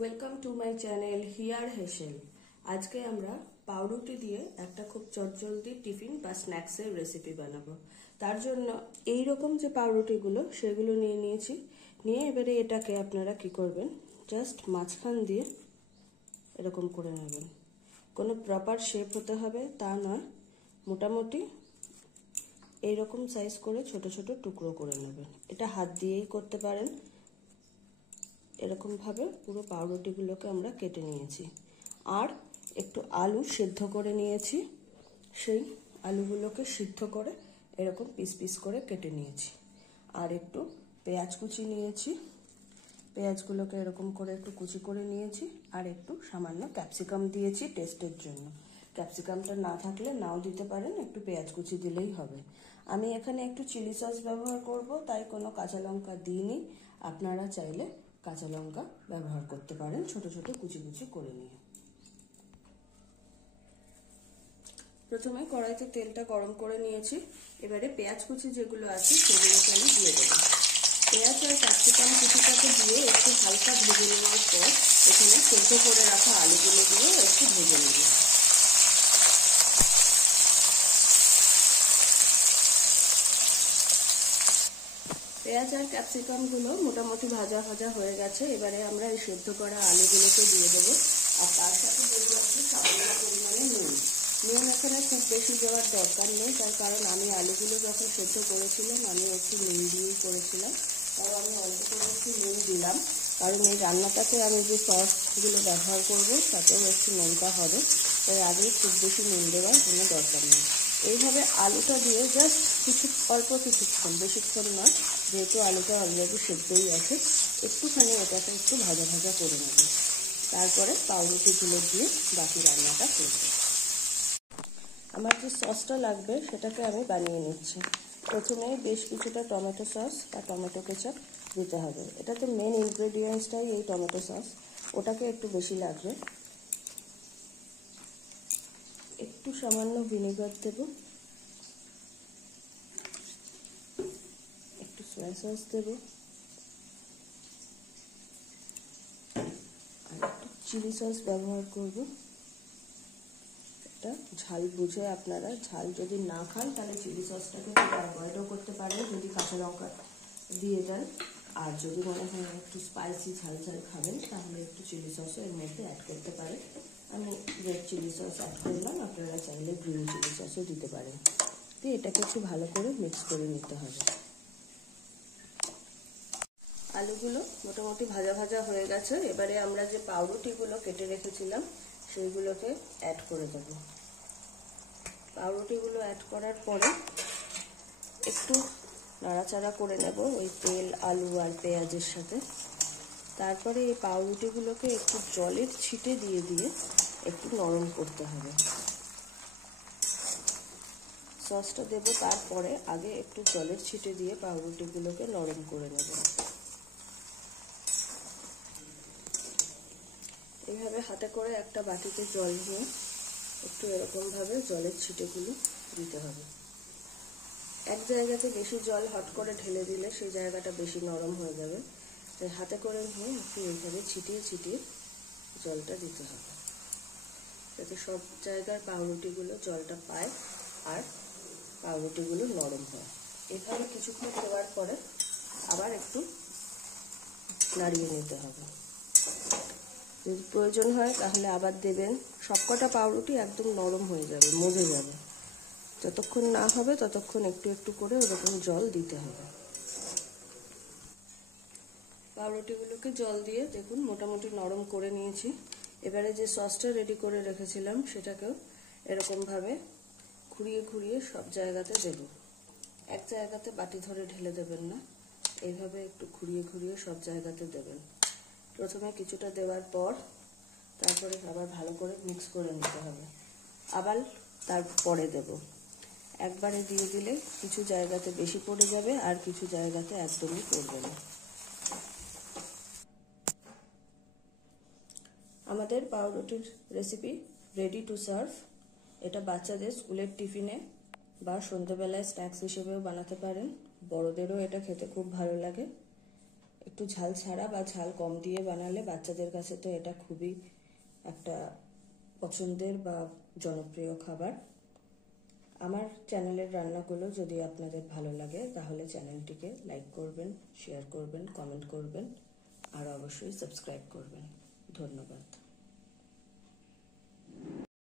Welcome to my channel here হেসেল। আজকে আমরা পাউরুটি দিয়ে একটা খুব চটজলদি টিফিন বা স্ন্যাক্সের রেসিপি বানাবো। তার জন্য এই রকম যে পাউরুটিগুলো সেগুলো নিয়েছি। এবারে এটাকে আপনারা কি করবেন, জাস্ট মাঝখান দিয়ে এরকম করে নেবেন। কোনো প্রপার শেপ হতে হবে তা নয়, মোটামুটি এইরকম সাইজ করে ছোট ছোট টুকরো করে নেবেন। এটা হাত দিয়েই করতে পারেন। এরকম ভাবে পুরো পাউরুটিগুলোকে আমরা কেটে নিয়েছি। আর একটু আলু সিদ্ধ করে নিয়েছি, সেই আলুগুলোকে সিদ্ধ করে এরকম পিস পিস করে কেটে নিয়েছি। আর একটু পেঁয়াজ কুচি নিয়েছি, পেঁয়াজগুলোকে এরকম করে একটু কুচি করে নিয়েছি। আর একটু সামান্য ক্যাপসিকাম দিয়েছি টেস্টের জন্য। ক্যাপসিকামটা না থাকলে নাও দিতে পারেন, একটু পেঁয়াজ কুচি দিলেই হবে। আমি এখানে একটু চিলি সস ব্যবহার করব, তাই কোনো কাঁচা লঙ্কা দিইনি। আপনারা চাইলে কাঁচা লঙ্কা ব্যবহার করতে পারেন ছোট ছোট কুচি কুচি করে নিয়ে। প্রথমে কড়াইতে তেলটা গরম করে নিয়েছি। এবারে পেঁয়াজ কুচি যেগুলো আছে সেগুলোকে আমি দিয়ে দেবো। পেঁয়াজ আর ক্যাপসিকাম কুচিটাকে দিয়ে একটু হালকা ভেজে নেওয়ার পর এখানে সেদ্ধ করে রাখা আলুগুলো দিয়ে একটু ভেজে নেব। পেঁয়াজ আর ক্যাপসিকামগুলো মোটামুটি ভাজা ভাজা হয়ে গেছে। এবারে আমরা এই সেদ্ধ করা আলুগুলোকে দিয়ে দেবো। আর তার সাথে দেবো একটু সামান্য পরিমাণে নুন। নুন এখানে খুব বেশি দেওয়ার দরকার নেই, তার কারণ আমি আলুগুলো যখন সেদ্ধ করেছিলাম আমি একটু নুন দিয়েই করেছিলাম। তাও আমি অল্প করে একটু নুন দিলাম, কারণ এই রান্নাটাতে আমি যে সসগুলো ব্যবহার করবো তাতেও একটু নুনটা হবে, তাই আগেই খুব বেশি নুন দেওয়ার কোনো দরকার নেই। এইভাবে আলুটা দিয়ে জাস্ট অল্প কিছুক্ষণ, বেশিক্ষণ নয়, যেহেতু আলুটা অলরেডি সেদ্ধই আছে, একটুখানি এটাকে একটু ভাজা ভাজা করে নেব। তারপরে পাউরুটিগুলো দিয়ে বাকি রান্নাটা করব। আমার যে সসটা লাগবে সেটাকে আমি বানিয়ে নিচ্ছি। প্রথমেই বেশ কিছুটা টমেটো সস বা টমেটো কেচাপ দিতে হবে। এটাতে মেন ইনগ্রেডিয়েন্টসটাই এই টমেটো সস, ওটাকে একটু বেশি লাগবে। একটু সামান্য ভিনেগার দেব, একটু সয়া সস দেব, আর একটু চিলি সস ব্যবহার করব। এটা ঝাল বুঝে, আপনারা ঝাল যদি না খান তাহলে চিলি সসটাকে একটু অ্যাভয়েডও করতে পারেন যদি কাঁচা লঙ্কা দিয়ে দেন। আর যদি মনে হয় একটু স্পাইসি ঝাল ঝাল খাবেন তাহলে একটু চিলি সসও এর মধ্যে অ্যাড করতে পারেন। আমি রেড চিলি সস অ্যাড করলাম, আপনারা চাইলে গ্রিন চিলি সসও দিতে পারেন। তো এটাকে একটু ভালো করে মিক্স করে নিতে হবে। আলুগুলো মোটামুটি ভাজা ভাজা হয়ে গেছে। এবারে আমরা যে পাউরুটিগুলো কেটে রেখেছিলাম সেইগুলোকে অ্যাড করে দেবো। পাউরুটিগুলো অ্যাড করার পরে একটু নাড়াচাড়া করে নেব ওই তেল, আলু আর পেঁয়াজের সাথে। তারপরে এই পাউরুটিগুলোকে একটু জলের ছিটে দিয়ে দিয়ে একটু নরম করতে হবে। সসটা দেব, তারপরে আগে একটু জলের ছিটে দিয়ে পাউরুটিগুলোকে নরম করে নেব। এইভাবে হাতে করে একটা বাটিতে জল নিয়ে একটু এরকমভাবে জলের ছিটেগুলো দিতে হবে। এক জায়গাতে বেশি জল হট করে ঢেলে দিলে সেই জায়গাটা বেশি নরম হয়ে যাবে, তাই হাতে করে নিয়ে একটু এইভাবে ছিটিয়ে ছিটিয়ে জলটা দিতে হবে, যাতে সব জায়গার পাউরুটিগুলো জলটা পায় আর পাউরুটিগুলো নরম হয়। এভাবে কিছুক্ষণ দেওয়ার পরে আবার একটু নাড়িয়ে নিতে হবে। যদি প্রয়োজন হয় তাহলে আবার দেবেন। সবকটা পাউরুটি একদম নরম হয়ে যাবে, মজে যাবে। যতক্ষণ না হবে ততক্ষণ একটু একটু করে ওরকম জল দিতে হবে। পাউরুটিগুলোকে জল দিয়ে দেখুন মোটামুটি নরম করে নিয়েছি। এবারে যে সসটা রেডি করে রেখেছিলাম সেটাকেও এরকমভাবে ঘুরিয়ে ঘুরিয়ে সব জায়গাতে দেব। এক জায়গাতে বাটি ধরে ঢেলে দেবেন না, এইভাবে একটু ঘুরিয়ে ঘুরিয়ে সব জায়গাতে দেবেন। প্রথমে কিছুটা দেওয়ার পর তারপরে আবার ভালো করে মিক্স করে নিতে হবে, আবার তারপরে দেব। একবারে দিয়ে দিলে কিছু জায়গাতে বেশি পড়ে যাবে আর কিছু জায়গাতে একদমই পড়বে না। আমাদের পাউরুটির রেসিপি রেডি টু সার্ভ। এটা বাচ্চাদের স্কুলের টিফিনে বা সন্ধ্যেবেলায় স্ন্যাক্স হিসেবেও বানাতে পারেন। বড়দেরও এটা খেতে খুব ভালো লাগে। একটু ঝাল ছাড়া বা ঝাল কম দিয়ে বানালে বাচ্চাদের কাছে তো এটা খুবই একটা পছন্দের বা জনপ্রিয় খাবার। আমার চ্যানেলের রান্নাগুলো যদি আপনাদের ভালো লাগে তাহলে চ্যানেলটিকে লাইক করবেন, শেয়ার করবেন, কমেন্ট করবেন আর অবশ্যই সাবস্ক্রাইব করবেন। ধন্যবাদ।